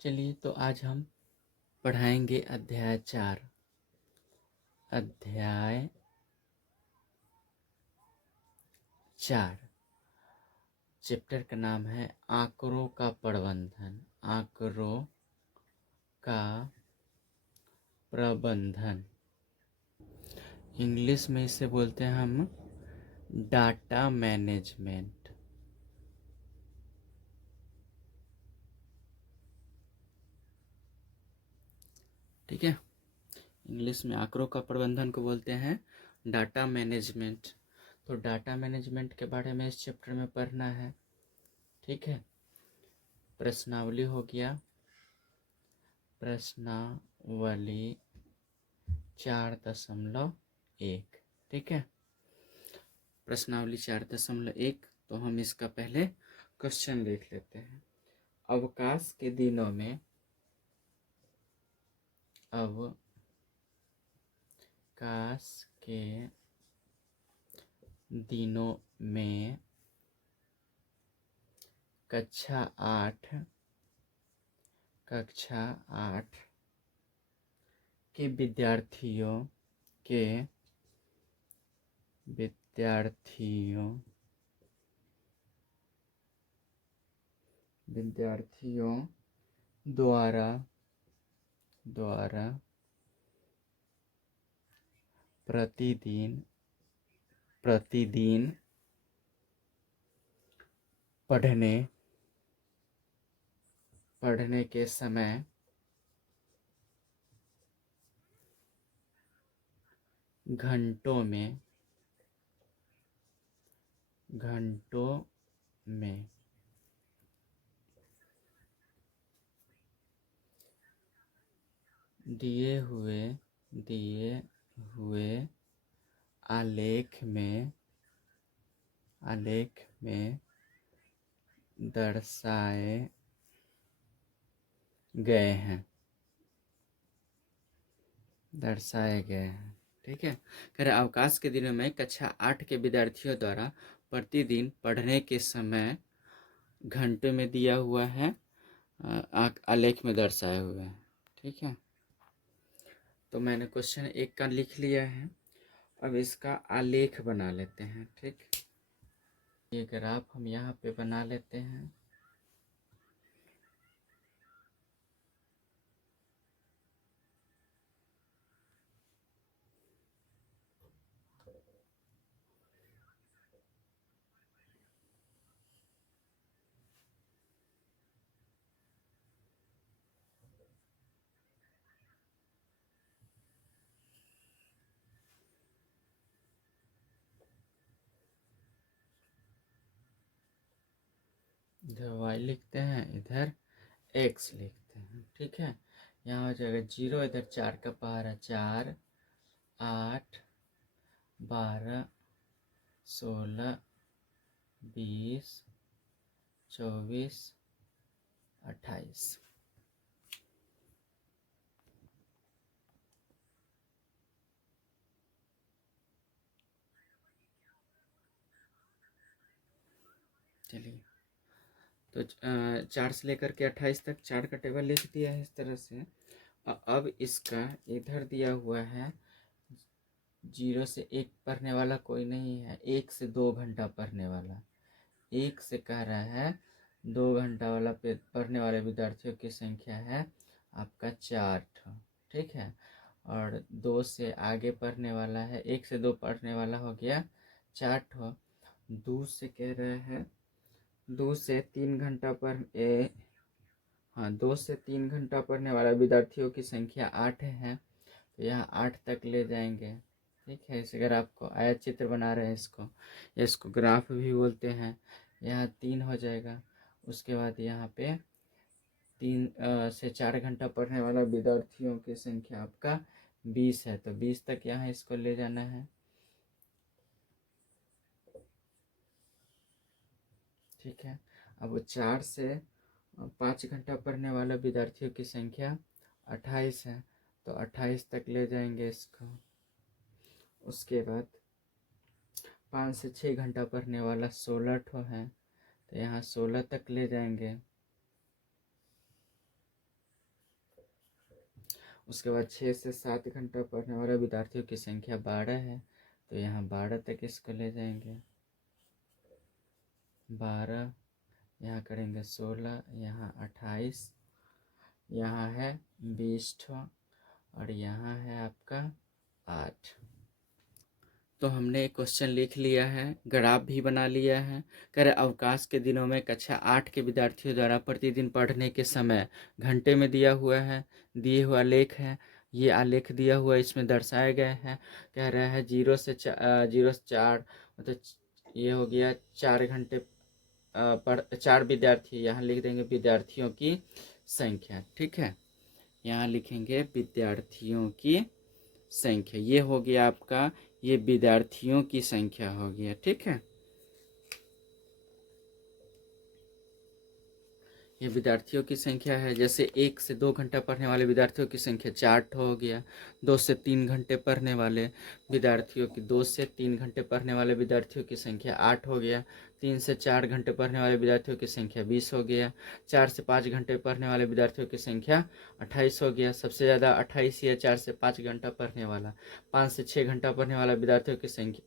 चलिए, तो आज हम पढ़ाएंगे अध्याय 4। अध्याय 4 चैप्टर का नाम है आंकड़ों का प्रबंधन। आंकड़ों का प्रबंधन, इंग्लिश में इसे बोलते हैं हम डाटा मैनेजमेंट। ठीक है, इंग्लिश में आंकड़ों का प्रबंधन को बोलते हैं डाटा मैनेजमेंट। तो डाटा मैनेजमेंट के बारे में इस चैप्टर में पढ़ना है। ठीक है, प्रश्नावली हो गया, प्रश्नावली 4.1। ठीक है, प्रश्नावली 4.1। तो हम इसका पहले क्वेश्चन देख लेते हैं। अवकाश के दिनों में कक्षा 8 के विद्यार्थियों द्वारा प्रतिदिन पढ़ने के समय घंटों में दिए हुए आलेख में दर्शाए गए हैं। ठीक है, कह रहे अवकाश के दिनों में कक्षा 8 के विद्यार्थियों द्वारा प्रतिदिन पढ़ने के समय घंटे में दिया हुआ है, आलेख में दर्शाए हुए हैं। ठीक है, तो मैंने क्वेश्चन 1 का लिख लिया है। अब इसका आलेख बना लेते हैं। ठीक, ये ग्राफ हम यहाँ पे बना लेते हैं। इधर y लिखते हैं, इधर x लिखते हैं। ठीक है, यहाँ हो जाएगा 0, इधर 4 का पहाड़ा 4, 8, 12, 16, 20, 24, 28। चलिए, तो 4 से लेकर के 28 तक 4 का टेबल लिख दिया है इस तरह से। अब इसका इधर दिया हुआ है 0 से 1 पढ़ने वाला कोई नहीं है, 1 से 2 घंटा पढ़ने वाला। 1 से कह रहा है 2 घंटा वाला पढ़ने वाले विद्यार्थियों की संख्या है आपका 4 ठो। ठीक है, और 2 से आगे पढ़ने वाला है, 1 से 2 पढ़ने वाला हो गया 4 ठो। 2 से कह रहे हैं 2 से 3 घंटा 2 से 3 घंटा पढ़ने वाला विद्यार्थियों की संख्या 8 है, तो यहाँ 8 तक ले जाएंगे। ठीक है, इस ग्राफ को आयत चित्र बना रहे हैं, इसको ग्राफ भी बोलते हैं। यहाँ 3 हो जाएगा। उसके बाद यहाँ पे 3 से 4 घंटा पढ़ने वाला विद्यार्थियों की संख्या आपका 20 है, तो 20 तक यहाँ इसको ले जाना है। ठीक है, अब 4 से 5 घंटा पढ़ने वाला विद्यार्थियों की संख्या 28 है, तो 28 तक ले जाएंगे इसको। उसके बाद 5 से 6 घंटा पढ़ने वाला 16 ठो है, तो यहाँ 16 तक ले जाएंगे। उसके बाद 6 से 7 घंटा पढ़ने वाले विद्यार्थियों की संख्या 12 है, तो यहाँ 12 तक इसको ले जाएंगे। 12, यहाँ करेंगे 16, यहाँ 28, यहाँ है 20 ठो, और यहाँ है आपका 8। तो हमने एक क्वेश्चन लिख लिया है, ग्राफ भी बना लिया है। कह रहे अवकाश के दिनों में कक्षा 8 के विद्यार्थियों द्वारा प्रतिदिन पढ़ने के समय घंटे में दिया हुआ है, दिए हुआ लेख है, ये आलेख दिया हुआ इसमें दर्शाए गए हैं। कह रहा है 0 से 4 मतलब ये हो गया 4 घंटे पर 4 विद्यार्थी, यहाँ लिख देंगे विद्यार्थियों की संख्या। ठीक है, यहाँ लिखेंगे विद्यार्थियों की संख्या, ये हो गया आपका, ये विद्यार्थियों की संख्या हो गया। ठीक है, ये विद्यार्थियों की संख्या है। जैसे 1 से 2 घंटा पढ़ने वाले विद्यार्थियों की संख्या 4 हो गया। 2 से 3 घंटे पढ़ने वाले विद्यार्थियों की 2 से 3 घंटे पढ़ने वाले विद्यार्थियों की संख्या 8 हो गया। 3 से 4 घंटे पढ़ने वाले विद्यार्थियों की संख्या 20 हो गया। 4 से 5 घंटे पढ़ने वाले विद्यार्थियों की संख्या 28 हो गया। सबसे ज़्यादा 28 या 4 से 5 घंटा पढ़ने वाला। 5 से 6 घंटा पढ़ने वाला विद्यार्थियों की संख्या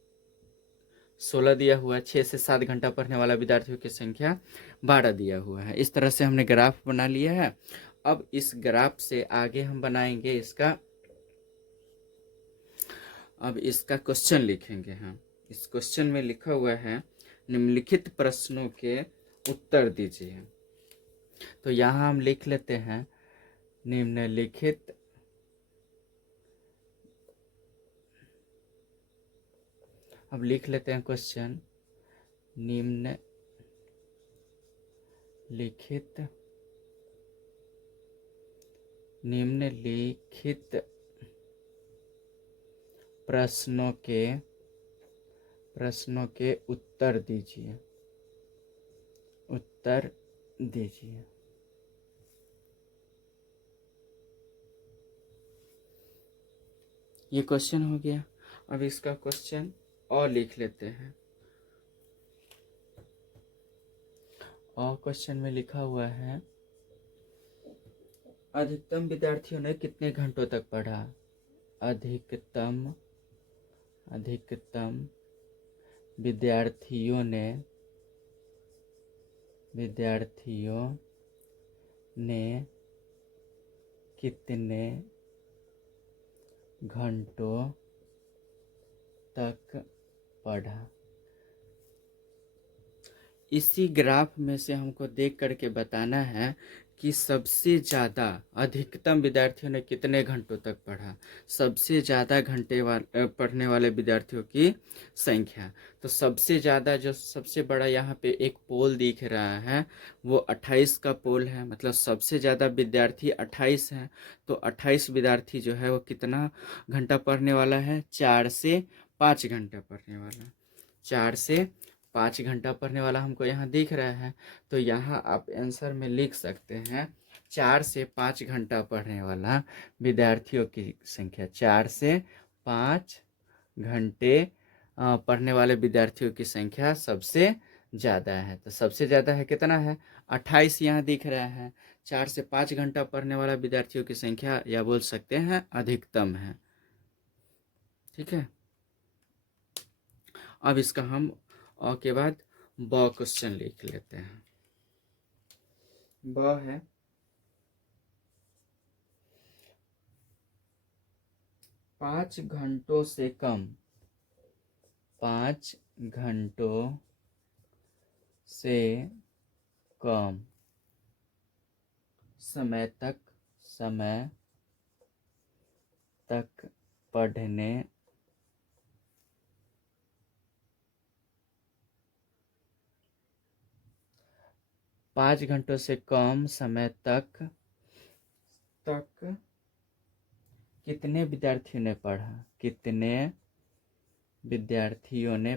16 दिया हुआ है। 6 से 7 घंटा पढ़ने वाला विद्यार्थियों की संख्या 12 दिया हुआ है। इस तरह से हमने ग्राफ बना लिया है। अब इस ग्राफ से आगे हम बनाएंगे इसका क्वेश्चन लिखेंगे हम। इस क्वेश्चन में लिखा हुआ है निम्नलिखित प्रश्नों के उत्तर दीजिए। तो यहाँ हम लिख लेते हैं निम्नलिखित अब लिख लेते हैं क्वेश्चन, निम्नलिखित प्रश्नों के उत्तर दीजिए। ये क्वेश्चन हो गया। अब इसका क्वेश्चन और लिख लेते हैं। और क्वेश्चन में लिखा हुआ है अधिकतम विद्यार्थियों ने कितने घंटों तक पढ़ा। अधिकतम विद्यार्थियों ने कितने घंटों तक पढ़ा। इसी ग्राफ में से हमको देख करके बताना है कि सबसे ज़्यादा अधिकतम विद्यार्थियों ने कितने घंटों तक पढ़ा, सबसे ज़्यादा घंटे पढ़ने वाले विद्यार्थियों की संख्या। तो सबसे ज़्यादा जो सबसे बड़ा यहाँ पे एक पोल दिख रहा है वो 28 का पोल है, मतलब सबसे ज़्यादा विद्यार्थी 28 हैं। तो 28 विद्यार्थी जो है वो कितना घंटा पढ़ने वाला है, 4 से 5 घंटा पढ़ने वाला। 4 से 5 घंटा पढ़ने वाला हमको यहाँ दिख रहा है। तो यहाँ आप आंसर में लिख सकते हैं 4 से 5 घंटा पढ़ने वाला विद्यार्थियों की संख्या। 4 से 5 घंटे पढ़ने वाले विद्यार्थियों की संख्या सबसे ज़्यादा है। तो सबसे ज़्यादा है कितना है, 28 यहाँ दिख रहा है। 4 से 5 घंटा पढ़ने वाला विद्यार्थियों की संख्या या बोल सकते हैं अधिकतम है। ठीक है, अब इसका हम और के बाद ब क्वेश्चन लिख लेते हैं। ब है 5 घंटों से कम, 5 घंटों से कम समय तक पढ़ने 5 घंटों से कम समय तक कितने विद्यार्थियों ने पढ़ा। कितने विद्यार्थियों ने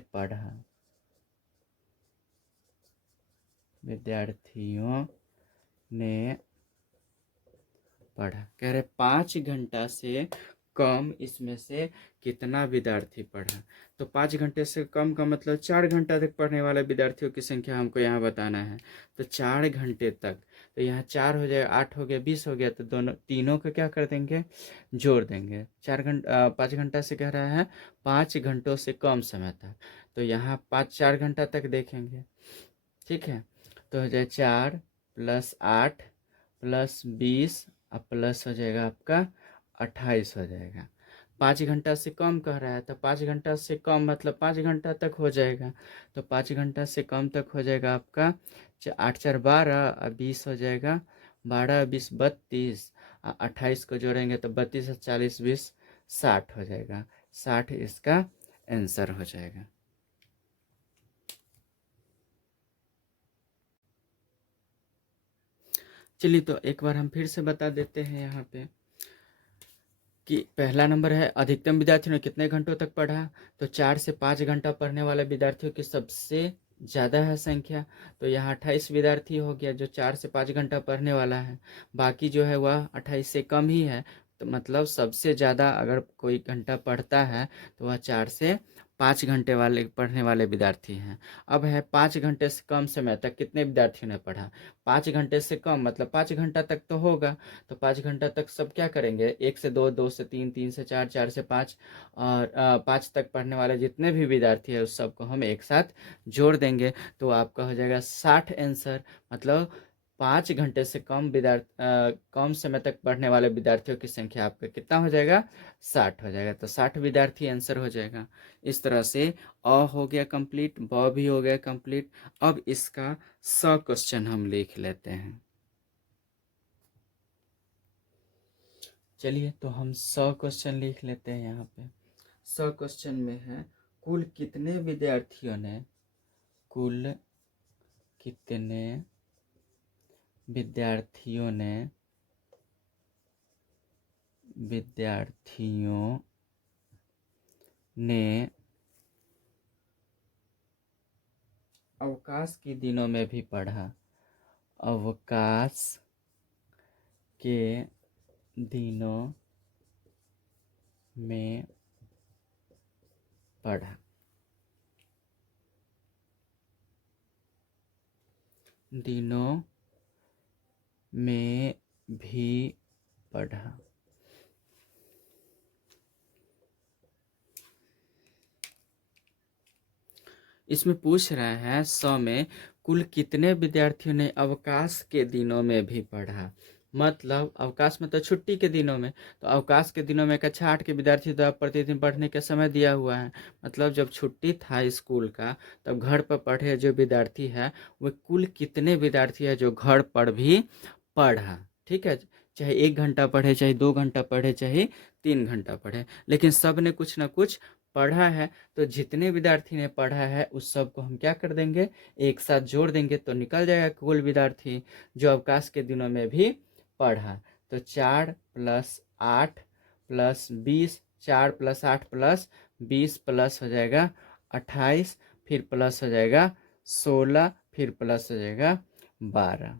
पढ़ा। कह रहे 5 घंटा से कम इसमें से कितना विद्यार्थी पढ़ा। तो 5 घंटे से कम का मतलब 4 घंटा तक पढ़ने वाले विद्यार्थियों की संख्या हमको यहाँ बताना है। तो 4 घंटे तक, तो यहाँ 4 हो जाएगा, 8 हो गया, 20 हो गया, तो दोनों तीनों का क्या कर देंगे, जोड़ देंगे। 5 घंटा से कह रहा है 5 घंटों से कम समय तक, तो यहाँ 4 घंटा तक देखेंगे। ठीक है, तो हो जाए 4 + 8 + 20 और प्लस हो जाएगा आपका 28 हो जाएगा। 5 घंटा से कम कह रहा है, तो 5 घंटा से कम मतलब 5 घंटा तक हो जाएगा। तो 5 घंटा से कम तक हो जाएगा आपका 8 × 4 = 12 और 20 हो जाएगा 12 और 20 = 32 और 28 को जोड़ेंगे तो 32 और 40 = 20 60 हो जाएगा। 60 इसका आंसर हो जाएगा। चलिए, तो एक बार हम फिर से बता देते हैं यहाँ पे कि पहला नंबर है अधिकतम विद्यार्थियों ने कितने घंटों तक पढ़ा। तो 4 से 5 घंटा पढ़ने वाले विद्यार्थियों की सबसे ज़्यादा है संख्या, तो यहाँ 28 विद्यार्थी हो गया जो 4 से 5 घंटा पढ़ने वाला है। बाकी जो है वह 28 से कम ही है, तो मतलब सबसे ज़्यादा अगर कोई घंटा पढ़ता है तो वह 4 से 5 घंटे वाले पढ़ने वाले विद्यार्थी हैं। अब है 5 घंटे से कम समय तक कितने विद्यार्थियों ने पढ़ा। 5 घंटे से कम मतलब 5 घंटा तक तो होगा, तो 5 घंटा तक सब क्या करेंगे, 1 से 2, 2 से 3, 3 से 4, 4 से 5 और 5 तक पढ़ने वाले जितने भी विद्यार्थी हैं उस सबको हम एक साथ जोड़ देंगे, तो आपका हो जाएगा 60 आंसर। मतलब 5 घंटे से कम समय तक पढ़ने वाले विद्यार्थियों की संख्या आपका कितना हो जाएगा, 60 हो जाएगा। तो 60 विद्यार्थी आंसर हो जाएगा। इस तरह से अ हो गया कंप्लीट, ब भी हो गया कंप्लीट। अब इसका स क्वेश्चन हम लिख लेते हैं। चलिए, तो हम 100 क्वेश्चन लिख लेते हैं यहाँ पे। 100 क्वेश्चन में है कुल कितने विद्यार्थियों ने विद्यार्थियों ने अवकाश के दिनों में भी पढ़ा। अवकाश के दिनों में पढ़ा। दिनों में भी पढ़ा। इसमें पूछ रहा है 100 में कुल कितने विद्यार्थियों ने अवकाश के दिनों में भी पढ़ा। मतलब अवकाश में तो छुट्टी के दिनों में, तो अवकाश के दिनों में कक्षा 8 के विद्यार्थी द्वारा प्रतिदिन पढ़ने का समय दिया हुआ है। मतलब जब छुट्टी था स्कूल का तब घर पर पढ़े जो विद्यार्थी है वे कुल कितने विद्यार्थी है जो घर पर भी पढ़ा। ठीक है, चाहे 1 घंटा पढ़े, चाहे 2 घंटा पढ़े, चाहे 3 घंटा पढ़े, लेकिन सब ने कुछ ना कुछ पढ़ा है। तो जितने विद्यार्थी ने पढ़ा है उस सब को हम क्या कर देंगे, एक साथ जोड़ देंगे, तो निकल जाएगा कुल विद्यार्थी जो अवकाश के दिनों में भी पढ़ा। तो 4 + 8 + 20, 4 + 8 + 20 प्लस हो जाएगा 28, फिर प्लस हो जाएगा 16, फिर प्लस हो जाएगा 12।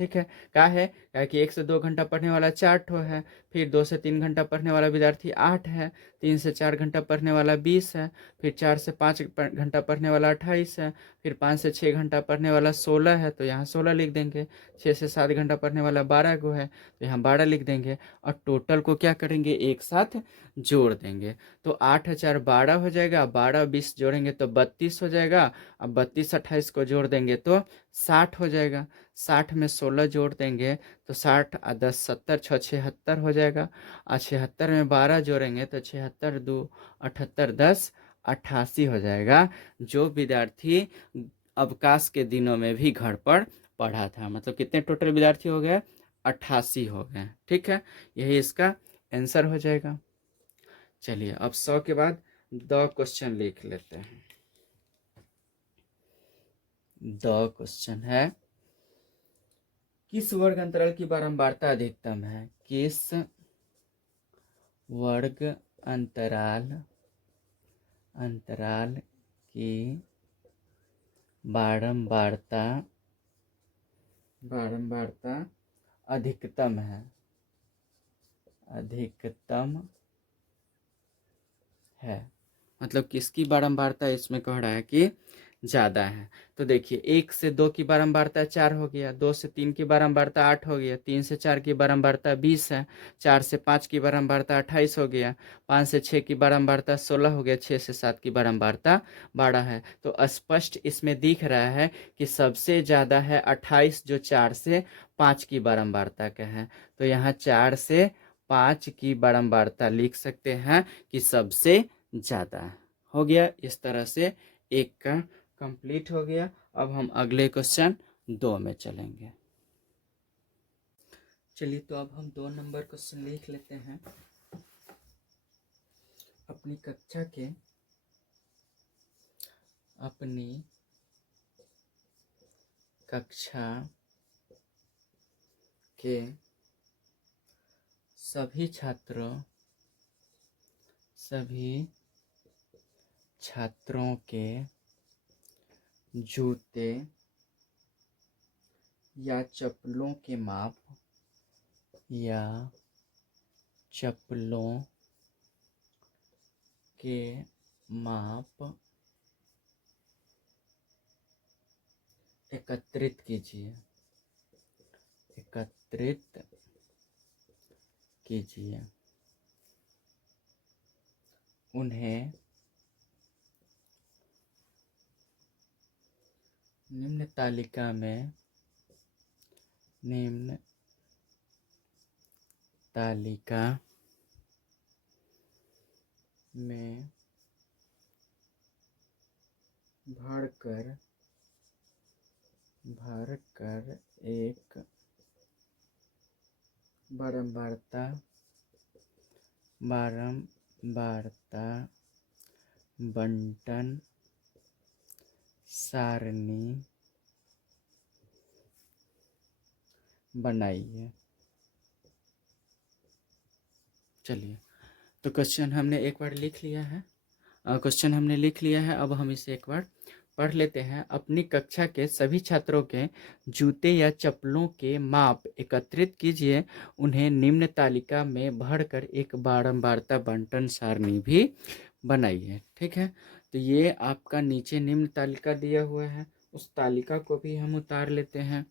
ठीक है, क्या है कि 1 से 2 घंटा पढ़ने वाला 4 ठो है, फिर 2 से 3 घंटा पढ़ने वाला विद्यार्थी 8 है, 3 से 4 घंटा पढ़ने वाला 20 है, फिर 4 से 5 घंटा पढ़ने वाला 28 है, फिर 5 से 6 घंटा पढ़ने वाला 16 है, तो यहाँ 16 लिख देंगे। 6 से 7 घंटा पढ़ने वाला 12 को है, तो यहाँ 12 लिख देंगे और टोटल को क्या करेंगे, एक साथ जोड़ देंगे। तो 8 × 4 = 12 हो जाएगा, 12 20 जोड़ेंगे तो 32 हो जाएगा, अब 32 28 को जोड़ देंगे तो 60 हो जाएगा। 60 में 16 जोड़ देंगे तो 60 और 10 70, 6 76 हो जाएगा, और 76 में 12 जोड़ेंगे तो 76 2 78 10 88 हो जाएगा। जो विद्यार्थी अवकाश के दिनों में भी घर पर पढ़ा था, मतलब कितने टोटल विद्यार्थी हो गए, 88 हो गए। ठीक है, यही इसका आंसर हो जाएगा। चलिए, अब 100 के बाद द क्वेश्चन लिख लेते हैं। द क्वेश्चन है किस वर्ग अंतराल की बारंबारता अधिकतम है। किस वर्ग अंतराल की बारंबारता अधिकतम है। अधिकतम है, मतलब किसकी बारंबारता इसमें कह रहा है कि ज़्यादा है। तो देखिए 1 से 2 की बारंबारता 4 हो गया, 2 से 3 की बारंबारता 8 हो गया, 3 से 4 की बारंबारता 20 है, 4 से 5 की बारंबारता 28 हो गया, 5 से 6 की बारंबारता 16 हो गया, 6 से 7 की बारंबारता 12 है। तो स्पष्ट इसमें दिख रहा है कि सबसे ज़्यादा है 28, जो 4 से 5 की बारंबारता का है। तो यहाँ 4 से 5 की बारंबारता लिख सकते हैं कि सबसे ज़्यादा। हो गया, इस तरह से एक का कंप्लीट हो गया। अब हम अगले क्वेश्चन 2 में चलेंगे। चलिए, तो अब हम 2 नंबर क्वेश्चन लिख लेते हैं। अपनी कक्षा के सभी छात्रों के जूते या चप्पलों के माप एकत्रित कीजिए। उन्हें निम्न तालिका में भरकर एक बारंबारता बंटन सारणी बनाइए। चलिए, तो क्वेश्चन हमने एक बार लिख लिया है। अब हम इसे एक बार पढ़ लेते हैं। अपनी कक्षा के सभी छात्रों के जूते या चप्पलों के माप एकत्रित कीजिए। उन्हें निम्न तालिका में भरकर एक बारंबारता बंटन सारणी भी बनाइए। ठीक है, तो ये आपका नीचे निम्न तालिका दिया हुआ है, उस तालिका को भी हम उतार लेते हैं।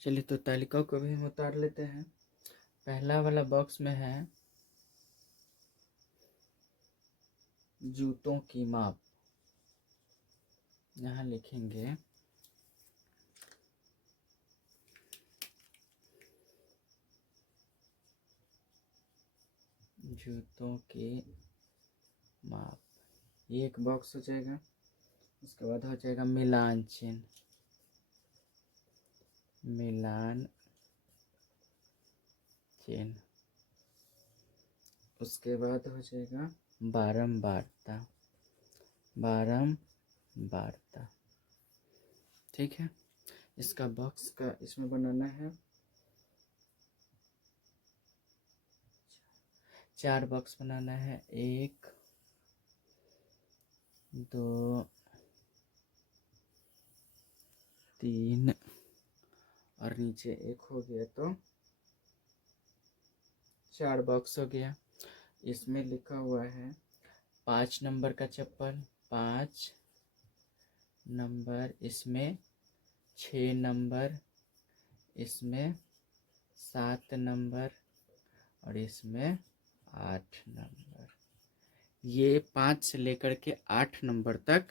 चलिए, तो तालिका को भी हम उतार लेते हैं। पहला वाला बॉक्स में है जूतों की माप। यहाँ लिखेंगे जूतों की माप, ये एक बॉक्स हो जाएगा। उसके बाद हो जाएगा मिलान चिन्ह, उसके बाद हो जाएगा बारंबारता। ठीक है, इसका बॉक्स का इसमें बनाना है 4 बॉक्स बनाना है, 1 2 3 और नीचे 1 हो गया, तो 4 बॉक्स हो गया। इसमें लिखा हुआ है 5 नंबर का चप्पल 5 नंबर, इसमें 6 नंबर, इसमें 7 नंबर और इसमें 8 नंबर। ये 5 से लेकर के 8 नंबर तक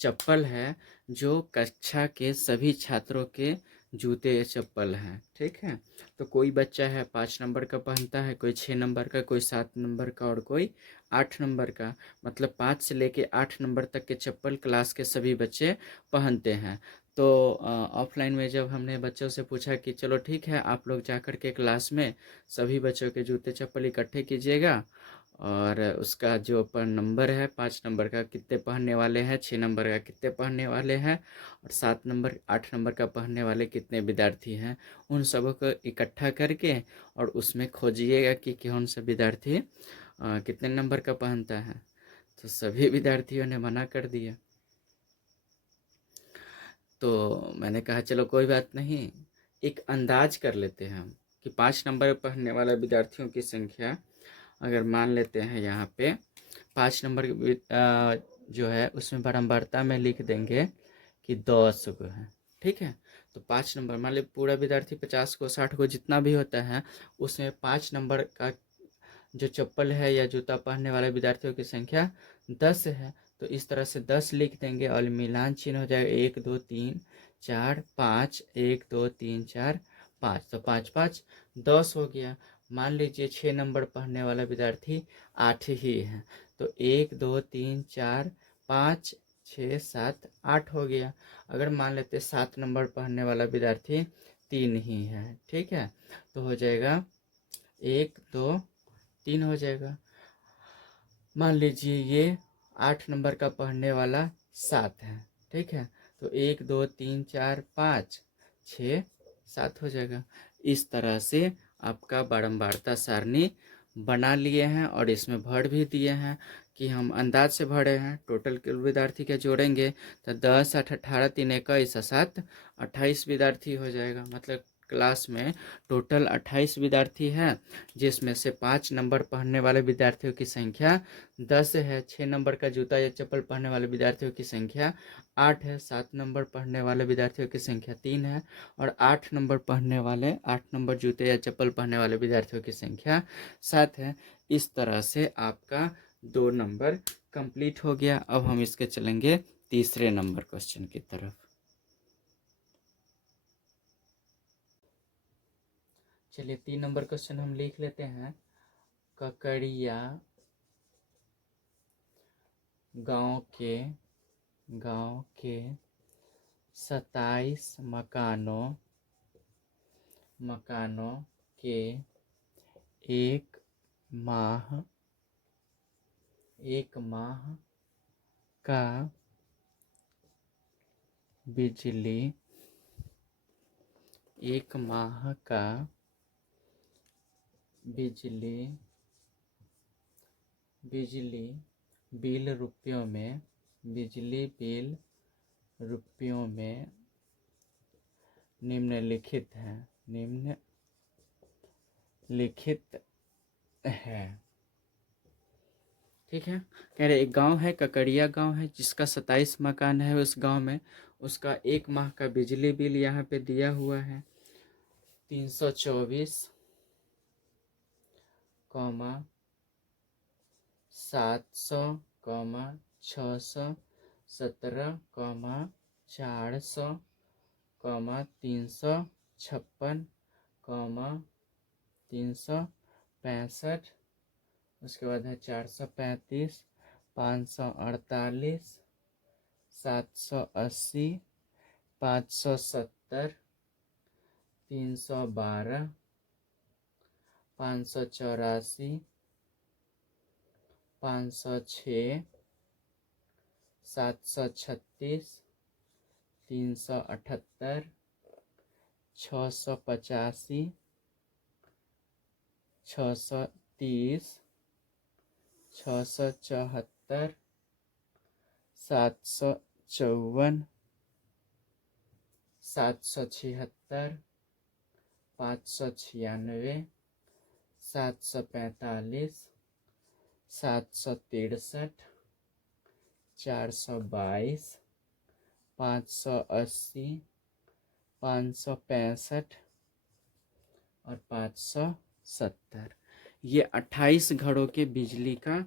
चप्पल है, जो कक्षा के सभी छात्रों के जूते या चप्पल हैं। ठीक है, तो कोई बच्चा है 5 नंबर का पहनता है, कोई 6 नंबर का, कोई 7 नंबर का और कोई 8 नंबर का। मतलब 5 से लेके 8 नंबर तक के चप्पल क्लास के सभी बच्चे पहनते हैं। तो ऑफलाइन में जब हमने बच्चों से पूछा कि चलो ठीक है, आप लोग जाकर के क्लास में सभी बच्चों के जूते चप्पल इकट्ठे कीजिएगा और उसका जो पर नंबर है 5 नंबर का कितने पहनने वाले हैं, 6 नंबर का कितने पहनने वाले हैं और 7 नंबर 8 नंबर का पहनने वाले कितने विद्यार्थी हैं, उन सबों को इकट्ठा करके और उसमें खोजिएगा कि कौन सा विद्यार्थी कितने नंबर का पहनता है? तो सभी विद्यार्थियों ने मना कर दिया। तो मैंने कहा चलो कोई बात नहीं, एक अंदाज कर लेते हैं हम कि 5 नंबर पढ़ने वाले विद्यार्थियों की संख्या अगर मान लेते हैं यहाँ पे 5 नंबर जो है उसमें बारंबारता में लिख देंगे कि 10 गो है। ठीक है, तो 5 नंबर मान ली पूरा विद्यार्थी 50 को 60 को जितना भी होता है उसमें 5 नंबर का जो चप्पल है या जूता पहनने वाले विद्यार्थियों की संख्या 10 है। तो इस तरह से 10 लिख देंगे और मिलान चिन्ह हो जाएगा 1 2 3 4 5, 1 2 3 4 5, तो 5 5 10 हो गया। मान लीजिए 6 नंबर पढ़ने वाला विद्यार्थी 8 ही है, तो 1 2 3 4 5 6 7 8 हो गया। अगर मान लेते 7 नंबर पढ़ने वाला विद्यार्थी 3 ही है, ठीक है, तो हो जाएगा 1 2 3 हो जाएगा। मान लीजिए ये 8 नंबर का पढ़ने वाला 7 है, ठीक है, तो 1 2 3 4 5 6 7 हो जाएगा। इस तरह से आपका बारंबारता सारणी बना लिए हैं और इसमें भर भी दिए हैं कि हम अंदाज से भरे हैं। टोटल के विद्यार्थी के जोड़ेंगे तो 10 8 18 3 21 7 28 विद्यार्थी हो जाएगा। मतलब क्लास में टोटल 28 विद्यार्थी है, जिसमें से 5 नंबर पढ़ने वाले विद्यार्थियों की संख्या 10 है, 6 नंबर का जूता या चप्पल पहनने वाले विद्यार्थियों की संख्या 8 है, 7 नंबर पढ़ने वाले विद्यार्थियों की संख्या 3 है और 8 नंबर पढ़ने वाले 8 नंबर जूते या चप्पल पहनने वाले विद्यार्थियों की संख्या 7 है। इस तरह से आपका 2 नंबर कंप्लीट हो गया। अब हम इसके चलेंगे तीसरे नंबर क्वेश्चन की तरफ। चलिए 3 नंबर क्वेश्चन हम लिख लेते हैं। ककड़िया गांव के 27 मकानों के एक माह का बिजली बिल रुपयों में निम्नलिखित है। ठीक है, कह रहे एक गांव है, ककड़िया गांव है, जिसका 27 मकान है। उस गांव में उसका एक माह का बिजली बिल यहाँ पे दिया हुआ है 324, 700, 600, 17, 400, 356, 365, उसके बाद है 435, 548, 780, 570, 312, 584, 506, 736, 378, 685, 630, 674, 754, 776, 596, 745, 763, 422, 580, 565 और 570। ये 28 घरों के बिजली का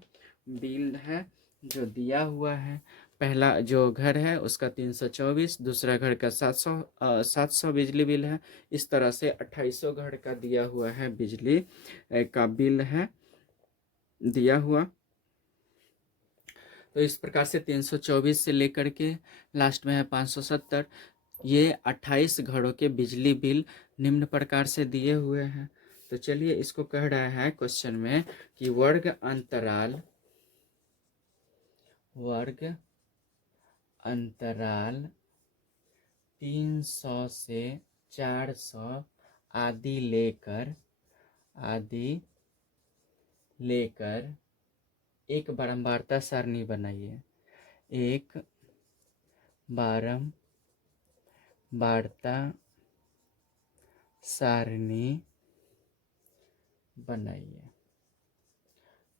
बिल है जो दिया हुआ है। पहला जो घर है उसका 324, दूसरा घर का 700 बिजली बिल है। इस तरह से 2800 घर का दिया हुआ है, बिजली का बिल है दिया हुआ। तो इस प्रकार से 324 से लेकर के लास्ट में है 570। ये 28 घरों के बिजली बिल निम्न प्रकार से दिए हुए हैं। तो चलिए इसको कह रहा है क्वेश्चन में कि वर्ग अंतराल 300 से 400 आदि लेकर एक बारंबारता सारणी बनाइए। एक बारंबारता सारणी बनाइए।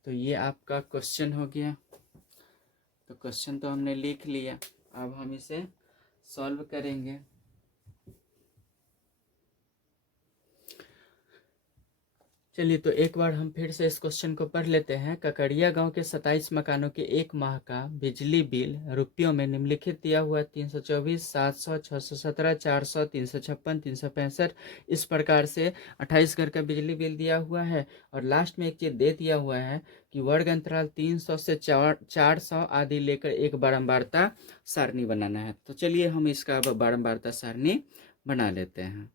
तो ये आपका क्वेश्चन हो गया। तो क्वेश्चन तो हमने लिख लिया, अब हम इसे सॉल्व करेंगे। चलिए, तो एक बार हम फिर से इस क्वेश्चन को पढ़ लेते हैं। ककड़िया गांव के 27 मकानों के एक माह का बिजली बिल रुपयों में निम्नलिखित दिया हुआ 324, 700, 617, 400, 356, 365 इस प्रकार से 28 घर का बिजली बिल दिया हुआ है। और लास्ट में एक चीज दे दिया हुआ है कि वर्ग अंतराल 300 से 400 आदि लेकर एक बारंबारता सारणी बनाना है। तो चलिए हम इसका बारंबारता सारणी बना लेते हैं।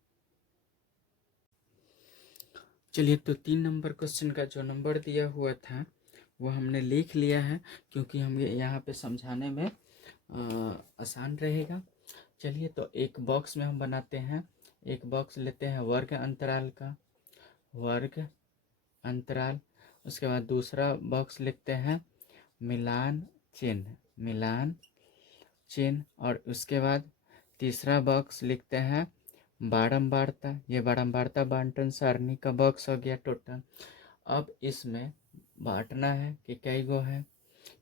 चलिए, तो 3 नंबर क्वेश्चन का जो नंबर दिया हुआ था वो हमने लिख लिया है, क्योंकि हम यहाँ पे समझाने में आसान रहेगा। चलिए, तो एक बॉक्स में हम बनाते हैं। एक बॉक्स लेते हैं वर्ग अंतराल का, वर्ग अंतराल। उसके बाद दूसरा बॉक्स लिखते हैं मिलान चिन्ह, मिलान चिन्ह। और उसके बाद तीसरा बॉक्स लिखते हैं बारंबारता। ये बारंबारता बांटन सारणी का बॉक्स हो गया टोटल। अब इसमें बांटना है कि कई गो है,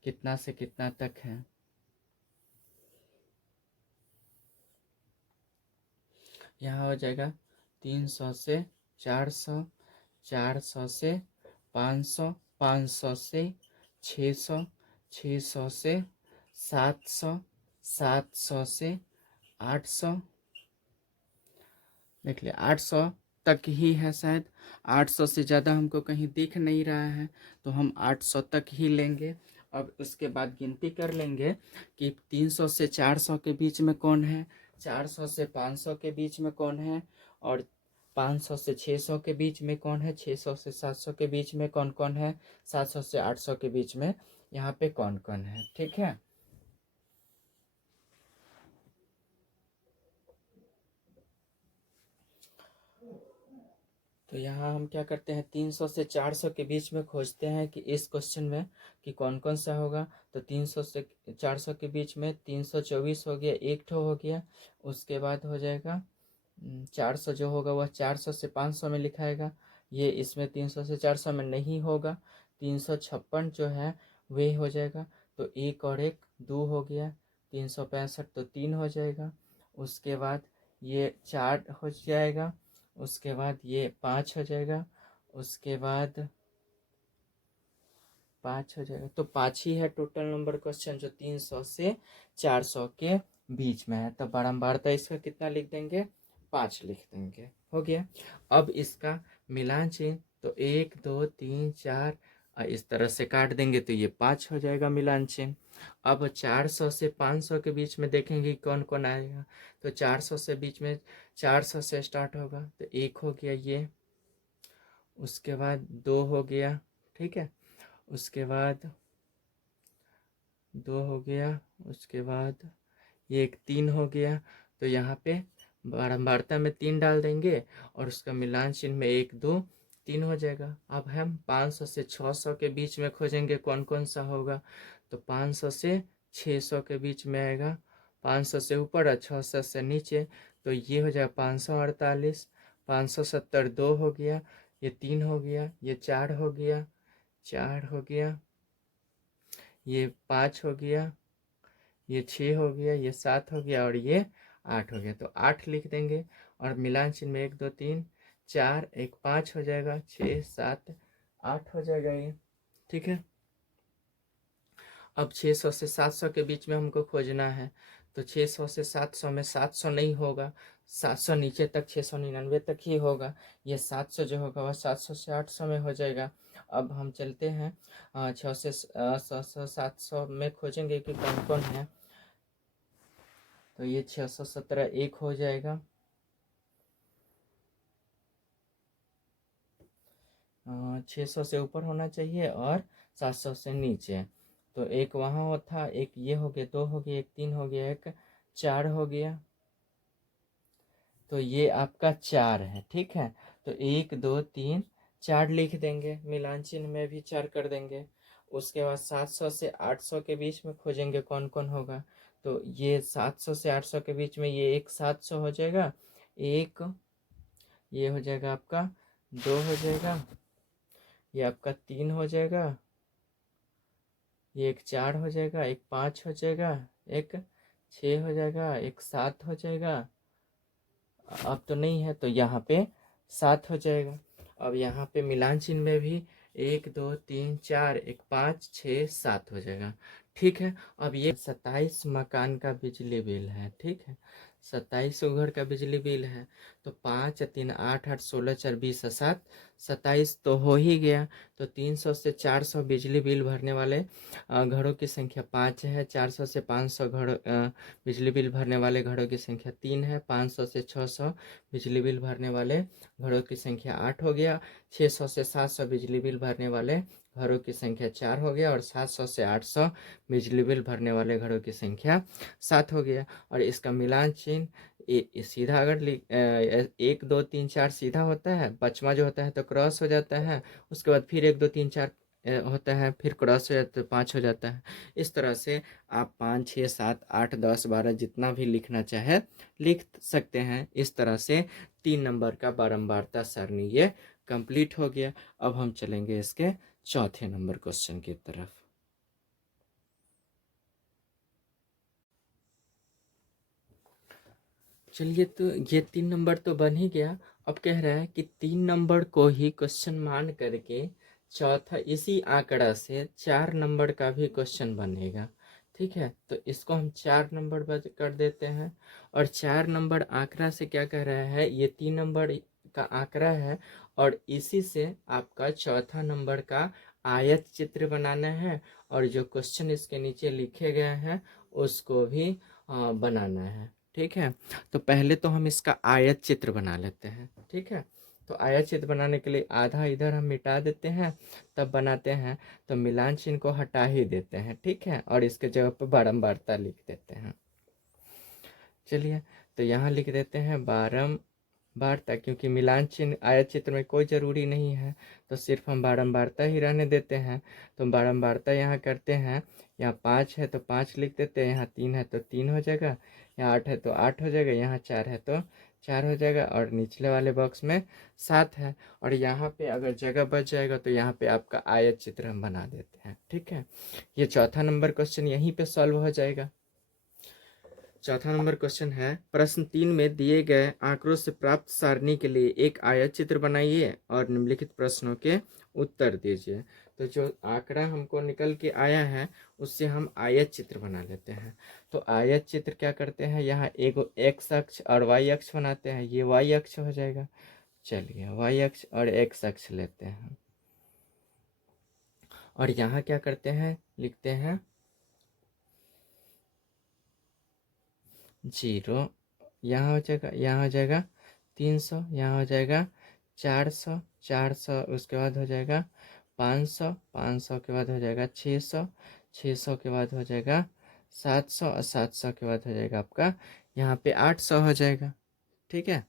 कितना से कितना तक है। यहाँ हो जाएगा 300 से 400, 400 से 500, 500 से 600, 600 से 700, 700 से 800। देख लिया, 800 तक ही है शायद। 800 से ज़्यादा हमको कहीं दिख नहीं रहा है, तो हम 800 तक ही लेंगे। अब उसके बाद गिनती कर लेंगे कि 300 से 400 के बीच में कौन है, 400 से 500 के बीच में कौन है, और 500 से 600 के बीच में कौन है, 600 से 700 के बीच में कौन कौन है, 700 से 800 के बीच में यहाँ पे कौन कौन है। ठीक है। तो यहाँ हम क्या करते हैं, 300 से 400 के बीच में खोजते हैं कि इस क्वेश्चन में कि कौन कौन सा होगा। तो 300 से 400 के बीच में 324 हो गया, एक ठो हो गया। उसके बाद हो जाएगा 400 जो होगा वह 400 से 500 में लिखाएगा। ये इसमें 300 से 400 में नहीं होगा। 356 जो है वे हो जाएगा। तो एक और एक 2 हो गया। 365 तो 3 हो जाएगा। उसके बाद ये 4 हो जाएगा। उसके बाद ये 5 हो जाएगा। उसके बाद 5 हो जाएगा। तो 5 ही है टोटल नंबर क्वेश्चन जो 300 से 400 के बीच में है। तो बारंबारता इसका कितना लिख देंगे, 5 लिख देंगे। हो गया। अब इसका मिलान चिन्ह, तो 1 2 3 4 इस तरह से काट देंगे तो ये 5 हो जाएगा मिलान चिन्ह। अब 400 से 500 के बीच में देखेंगे कौन कौन आएगा। तो 400 से बीच में 400 से स्टार्ट होगा, तो 1 हो गया ये। उसके बाद 2 हो गया। ठीक है। उसके बाद 2 हो गया। उसके बाद ये एक 3 हो गया। तो यहाँ पे बारंबारता में 3 डाल देंगे और उसका मिलान चिन्ह में 1 2 3 हो जाएगा। अब हम 500 से 600 के बीच में खोजेंगे कौन कौन सा होगा। तो 500 से 600 के बीच में आएगा। 500 से ऊपर और 600 से नीचे, तो ये हो जाएगा 548। 570 2 हो गया, ये 3 हो गया, ये 4 हो गया, 4 हो गया, ये 5 हो गया, ये 6 हो गया, ये 7 हो गया और ये 8 हो गया। तो 8 लिख देंगे और मिलान चिन्ह में 1 2 3 4 1 5 हो जाएगा, 6 7 8 हो जाएगा ये। ठीक है। अब 600 से 700 के बीच में हमको खोजना है। तो 600 से 700 में 700 नहीं होगा, 700 नीचे तक 699 तक ही होगा। ये 700 जो होगा वह 700 से 800 में हो जाएगा। अब हम चलते हैं 600 से 600 700 में खोजेंगे कि कौन कौन है। तो ये 617 1 हो जाएगा। 600 से ऊपर होना चाहिए और 700 से नीचे। तो एक वहाँ था, एक ये हो गया, 2 हो गया, एक 3 हो गया, एक 4 हो गया। तो ये आपका 4 है। ठीक है। तो 1 2 3 4 लिख देंगे, मिलान चिन्ह में भी 4 कर देंगे। उसके बाद 700 से 800 के बीच में खोजेंगे कौन कौन होगा। तो ये 700 से 800 के बीच में ये एक 700 हो जाएगा, एक ये हो जाएगा आपका, दो हो जाएगा, ये आपका तीन हो जाएगा, ये एक चार हो जाएगा, एक पाँच हो जाएगा, एक छः हो जाएगा, एक सात हो जाएगा। अब तो नहीं है तो यहाँ पे सात हो जाएगा। अब यहाँ पे मिलान चिन्ह में भी एक दो तीन चार, एक पाँच छः सात हो जाएगा। ठीक है, अब ये 27 मकान का बिजली बिल है। ठीक है, 27 घर का बिजली बिल है। तो 5 3 8 8 16 4 20 7, 27 तो हो ही गया। तो 300 से 400 बिजली बिल भरने वाले घरों की संख्या 5 है। 400 से 500 बिजली बिल भरने वाले घरों की संख्या 3 है। 500 से 600 बिजली बिल भरने वाले घरों की संख्या 8 हो गया। 600 से 700 बिजली बिल भरने वाले घरों की संख्या 4 हो गया। और 700 से 800 बिजली बिल भरने वाले घरों की संख्या 7 हो गया। और इसका मिलान चिन्ह सीधा अगर एक दो तीन चार सीधा होता है, पचमा जो होता है तो क्रॉस हो जाता है, उसके बाद फिर एक दो तीन चार होता है, फिर क्रॉस हो जाता है तो 5 हो जाता है। इस तरह से आप 5 6 7 8 10 12 जितना भी लिखना चाहे लिख सकते हैं। इस तरह से 3 नंबर का बारंबारता सारणी ये कंप्लीट हो गया। अब हम चलेंगे इसके चौथे नंबर क्वेश्चन की तरफ। चलिए, तो ये 3 नंबर तो बन ही गया। अब कह रहा है कि 3 नंबर को ही क्वेश्चन मान करके चौथा इसी आंकड़ा से 4 नंबर का भी क्वेश्चन बनेगा। ठीक है, तो इसको हम 4 नंबर कर देते हैं। और 4 नंबर आंकड़ा से क्या कह रहा है, ये 3 नंबर का आंकड़ा है और इसी से आपका चौथा नंबर का आयत चित्र बनाना है। और जो क्वेश्चन इसके नीचे लिखे गए हैं उसको भी बनाना है। ठीक है, तो पहले तो हम इसका आयत चित्र बना लेते हैं। ठीक है, तो आयत चित्र बनाने के लिए आधा इधर हम मिटा देते हैं, तब बनाते हैं। तो मिलान चिन्ह को हटा ही देते हैं। ठीक है, और इसके जगह पर बारंबारता लिख देते हैं। चलिए, तो यहाँ लिख देते हैं बारंबारता, क्योंकि मिलान चिन्ह आयत चित्र में कोई ज़रूरी नहीं है, तो सिर्फ हम बारंबारता ही रहने देते हैं। तो बारंबारता यहाँ करते हैं। यहाँ 5 है तो 5 लिख देते हैं, यहाँ 3 है तो 3 हो जाएगा, यहाँ 8 है तो 8 हो जाएगा, यहाँ 4 है तो 4 हो जाएगा, और निचले वाले बॉक्स में 7 है। और यहाँ पे अगर जगह बच जाएगा तो यहाँ पे आपका आयत चित्र हम बना देते हैं। ठीक है, ये चौथा नंबर क्वेश्चन यहीं पे सॉल्व हो जाएगा। चौथा नंबर क्वेश्चन है, प्रश्न 3 में दिए गए आंकड़ों से प्राप्त सारणी के लिए एक आयत चित्र बनाइए और निम्नलिखित प्रश्नों के उत्तर दीजिए। तो जो आंकड़ा हमको निकल के आया है उससे हम आयत चित्र बना लेते हैं। तो आयत चित्र क्या करते हैं, यहाँ एक एक्स अक्ष और वाई अक्ष बनाते हैं। ये वाई अक्ष हो जाएगा। चलिए, वाई अक्ष और एक्स अक्ष लेते हैं। और यहाँ क्या करते हैं, लिखते हैं 0, यहाँ हो जाएगा, यहाँ हो जाएगा 300, यहाँ हो जाएगा 400, 400 उसके बाद हो जाएगा 500, 500 के बाद हो जाएगा 600, 600 के बाद हो जाएगा 700, और 700 के बाद हो जाएगा आपका यहाँ पे 800 हो जाएगा। ठीक है,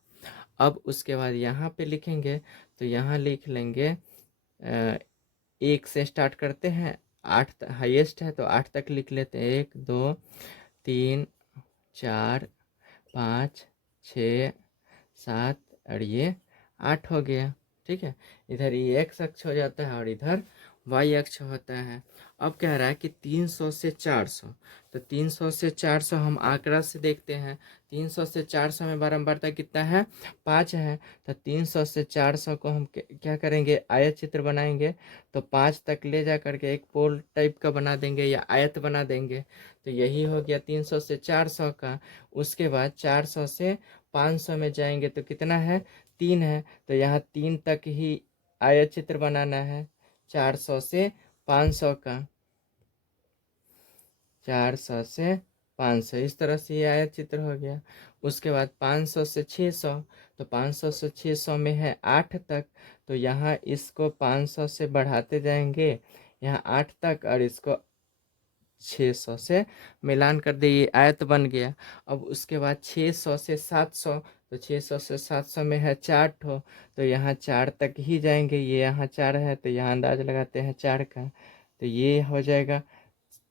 अब उसके बाद यहाँ पे लिखेंगे तो यहाँ लिख लेंगे 1 से स्टार्ट करते हैं, 8 हाईएस्ट है तो 8 तक लिख लेते हैं। 1 2 3 4 5 6 7 और ये 8 हो गया। ठीक है, इधर ये एक्स अक्ष हो जाता है और इधर वाई अक्ष होता है। अब कह रहा है कि 300 से 400, तो 300 से 400 हम आंकड़ा से देखते हैं। 300 से 400 में बारंबारता कितना है, 5 है। तो 300 से 400 को हम क्या करेंगे, आयत चित्र बनाएंगे। तो 5 तक ले जा करके एक पोल टाइप का बना देंगे या आयत बना देंगे। तो यही हो गया 300 से 400 का। उसके बाद 400 से 500 में जाएंगे तो कितना है, 3 है। तो यहाँ 3 तक ही आयत चित्र बनाना है 400 से 500 का। 400 से 500, इस तरह से ये आयत चित्र हो गया। उसके बाद 500 से 600, तो 500 से 600 में है 8 तक। तो यहाँ इसको 500 से बढ़ाते जाएंगे यहाँ 8 तक, और इसको 600 से मिलान कर दे, ये आयत बन गया। अब उसके बाद 600 से 700, तो 600 से 700 में है 4 तो यहाँ 4 तक ही जाएंगे। ये यहाँ 4 है तो यहाँ अंदाज लगाते हैं 4 का। तो ये हो जाएगा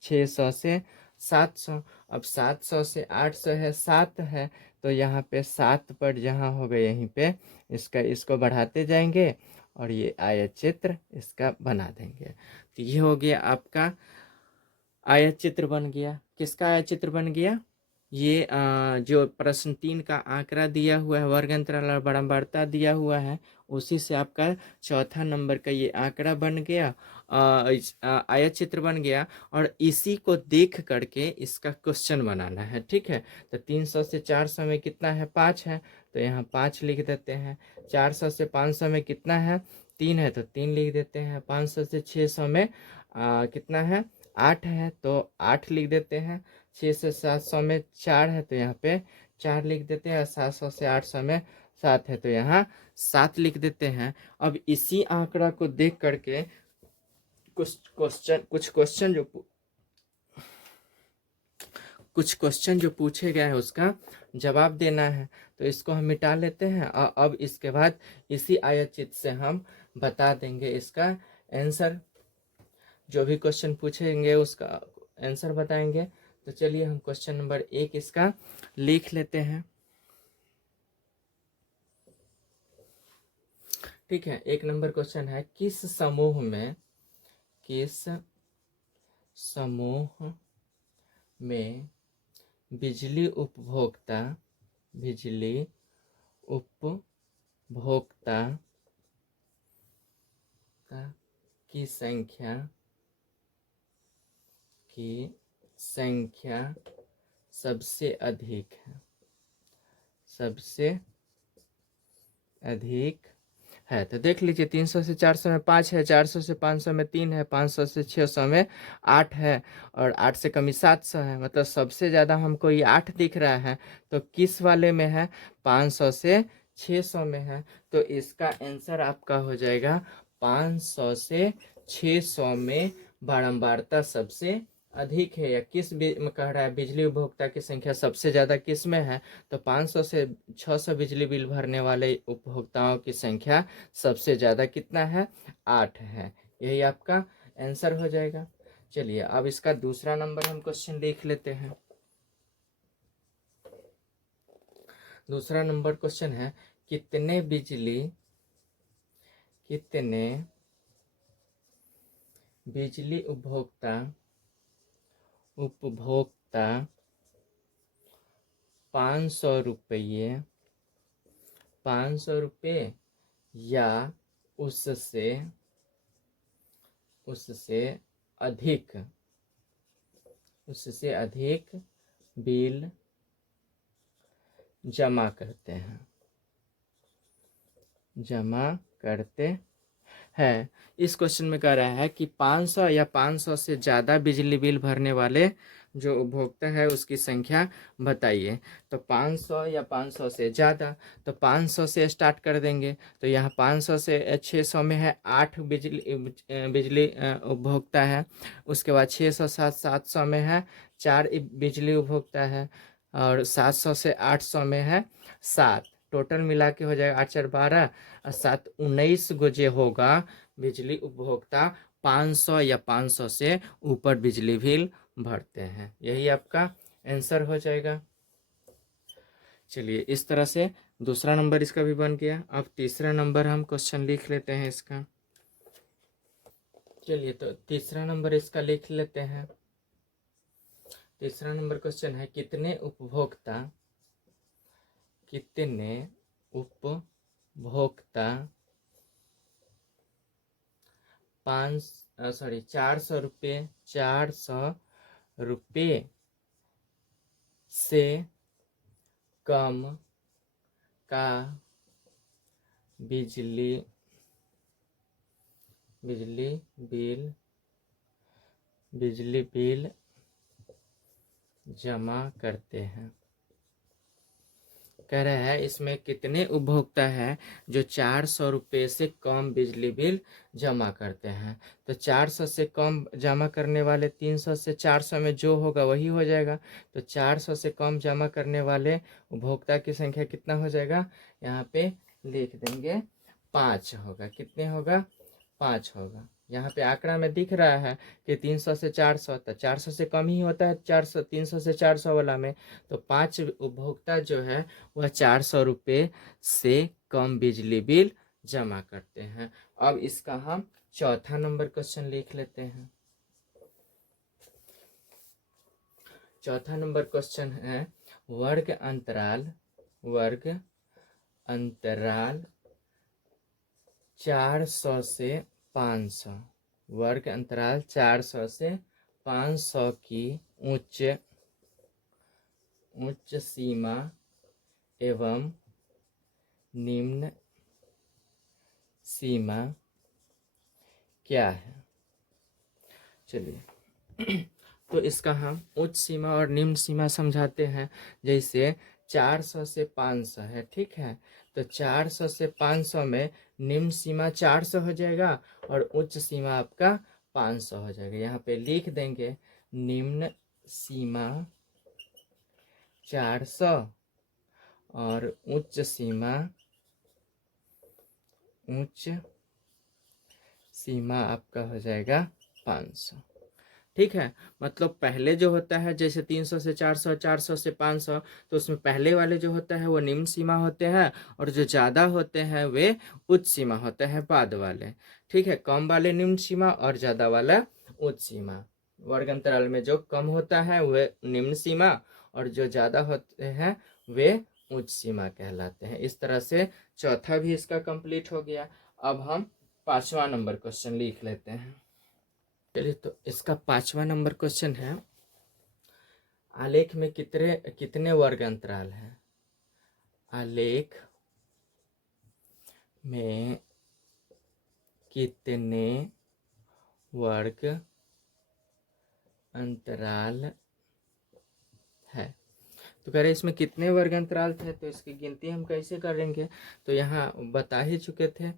600 से 700। अब 700 से 800 है, 7 है, तो यहाँ पे 7 पर जहाँ होगा यहीं पे इसको बढ़ाते जाएंगे और ये आयत चित्र इसका बना देंगे। तो ये हो गया आपका आयत चित्र बन गया। किसका आयत चित्र बन गया? ये जो प्रश्न 3 का आंकड़ा दिया हुआ है, वर्ग अंतराल और बारंबारता दिया हुआ है, उसी से आपका चौथा नंबर का ये आंकड़ा बन गया, आयत चित्र बन गया। और इसी को देख करके इसका क्वेश्चन बनाना है। ठीक है, तो 300 से 400 में कितना है? 5 है, तो यहाँ 5 लिख देते हैं। 400 से 500 में कितना है? 3 है, तो 3 लिख देते हैं। 500 से 600 में कितना है? 8 है, तो 8 लिख देते हैं। 6 से 700 में 4 है, तो यहाँ पे 4 लिख देते हैं। 700 से 800 में 7 है, तो यहाँ 7 लिख देते हैं। अब इसी आंकड़ा को देख करके कुछ क्वेश्चन जो पूछे गए हैं उसका जवाब देना है। तो इसको हम मिटा लेते हैं और अब इसके बाद इसी आयत चित्र से हम बता देंगे इसका आंसर। जो भी क्वेश्चन पूछेंगे उसका आंसर बताएंगे। तो चलिए हम क्वेश्चन नंबर 1 इसका लिख लेते हैं। ठीक है, 1 नंबर क्वेश्चन है, किस समूह में बिजली उपभोक्ता की संख्या सबसे अधिक है। तो देख लीजिए, 300 से 400 में 5 है, 400 से 500 में 3 है, 500 से 600 में 8 है, और 8 से कमी 700 है। मतलब सबसे ज़्यादा हमको ये 8 दिख रहा है। तो किस वाले में है? 500 से 600 में है। तो इसका आंसर आपका हो जाएगा 500 से 600 में बारंबारता सबसे अधिक है। या में कह रहा है बिजली उपभोक्ता की संख्या सबसे ज़्यादा किस में है? तो 500 से 600 बिजली बिल भरने वाले उपभोक्ताओं की संख्या सबसे ज़्यादा कितना है? 8 है। यही आपका आंसर हो जाएगा। चलिए अब इसका दूसरा नंबर हम क्वेश्चन देख लेते हैं। दूसरा नंबर क्वेश्चन है, कितने बिजली उपभोक्ता 500 रुपये या उससे अधिक बिल जमा करते हैं। इस क्वेश्चन में कह रहा है कि 500 या 500 से ज़्यादा बिजली बिल भरने वाले जो उपभोक्ता है उसकी संख्या बताइए। तो 500 या 500 से ज़्यादा, तो 500 से स्टार्ट कर देंगे। तो यहाँ 500 से 600 में है 8 बिजली उपभोक्ता है। उसके बाद 600 700 में है 4 बिजली उपभोक्ता है। और 700 से 800 में है 7। टोटल मिला के हो जाएगा 8 4 12 और 7 19 गो जो होगा बिजली उपभोक्ता 500 या 500 से ऊपर बिजली बिल भरते हैं। यही आपका आंसर हो जाएगा। चलिए इस तरह से दूसरा नंबर इसका भी बन गया। अब तीसरा नंबर हम क्वेश्चन लिख लेते हैं इसका। चलिए तो तीसरा नंबर इसका लिख लेते हैं। तीसरा नंबर क्वेश्चन है, कितने उपभोक्ता 400 रुपये से कम का बिजली बिल जमा करते हैं। कह रहा है इसमें कितने उपभोक्ता हैं जो 400 रुपये से कम बिजली बिल जमा करते हैं। तो 400 से कम जमा करने वाले 300 से 400 में जो होगा वही हो जाएगा। तो 400 से कम जमा करने वाले उपभोक्ता की संख्या कितना हो जाएगा? यहाँ पे लिख देंगे 5 होगा। कितने होगा? 5 होगा। यहाँ पे आंकड़ा में दिख रहा है कि 300 से 400, तो 400 से कम ही होता है 400, 300 से 400 वाला में। तो 5 उपभोक्ता जो है वह 400 रुपये से कम बिजली बिल जमा करते हैं। अब इसका हम चौथा नंबर क्वेश्चन लिख लेते हैं। चौथा नंबर क्वेश्चन है वर्ग अंतराल 400 से 500, वर्ग अंतराल 400 से 500 की उच्च सीमा एवं निम्न सीमा क्या है। चलिए तो इसका हम उच्च सीमा और निम्न सीमा समझाते हैं। जैसे 400 से 500 है, ठीक है, तो 400 से 500 में निम्न सीमा 400 हो जाएगा और उच्च सीमा आपका 500 हो जाएगा। यहाँ पे लिख देंगे निम्न सीमा 400 और उच्च सीमा आपका हो जाएगा 500। ठीक है, मतलब पहले जो होता है जैसे 300 से 400, 400 से 500, तो उसमें पहले वाले जो होता है वो निम्न सीमा होते हैं और जो ज़्यादा होते हैं वे उच्च सीमा होते हैं बाद वाले। ठीक है, कम वाले निम्न सीमा और ज़्यादा वाला उच्च सीमा। वर्ग अंतराल में जो कम होता है वे निम्न सीमा और जो ज़्यादा होते हैं वे उच्च सीमा कहलाते हैं। इस तरह से चौथा भी इसका कंप्लीट हो गया। अब हम 5वां नंबर क्वेश्चन लिख लेते हैं। चलिए तो इसका 5वां नंबर क्वेश्चन है आलेख में कितने वर्ग अंतराल हैं। आलेख में कितने वर्ग अंतराल है। तो कह रहे इसमें कितने वर्ग अंतराल थे, तो इसकी गिनती हम कैसे करेंगे। तो यहाँ बता ही चुके थे,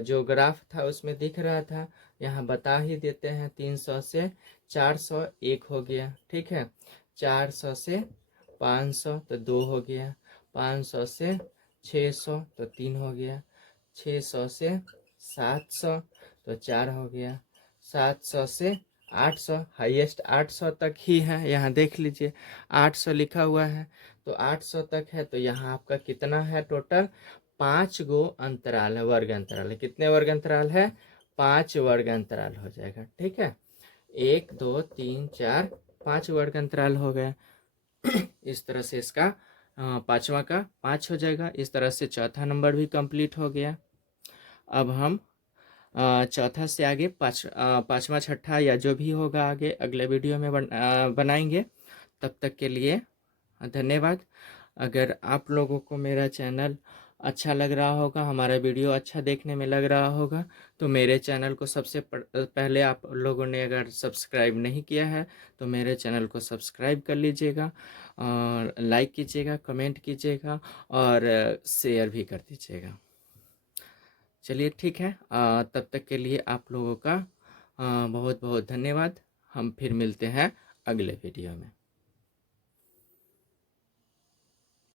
जो ग्राफ था उसमें दिख रहा था, यहाँ बता ही देते हैं। 300 से 400 1 हो गया, ठीक है, 400 से 500 तो 2 हो गया, 500 से 600 तो 3 हो गया, 600 से 700 तो 4 हो गया, 700 से 800, हाईएस्ट 800 तक ही है, यहाँ देख लीजिए 800 लिखा हुआ है, तो 800 तक है। तो यहाँ आपका कितना है टोटल, 5 गो अंतराल है, वर्ग अंतराल है। कितने वर्ग अंतराल है, 5 वर्ग अंतराल हो जाएगा। ठीक है, 1 2 3 4 5 वर्ग अंतराल हो गए। इस तरह से इसका 5वां का 5 हो जाएगा। इस तरह से चौथा नंबर भी कंप्लीट हो गया। अब हम चौथा से आगे पाँचवा छठा या जो भी होगा आगे अगले वीडियो में बनाएंगे। तब तक के लिए धन्यवाद। अगर आप लोगों को मेरा चैनल अच्छा लग रहा होगा, हमारा वीडियो अच्छा देखने में लग रहा होगा, तो मेरे चैनल को सबसे पहले आप लोगों ने अगर सब्सक्राइब नहीं किया है तो मेरे चैनल को सब्सक्राइब कर लीजिएगा और लाइक कीजिएगा, कमेंट कीजिएगा और शेयर भी कर दीजिएगा। चलिए ठीक है, तब तक के लिए आप लोगों का बहुत बहुत धन्यवाद। हम फिर मिलते हैं अगले वीडियो में।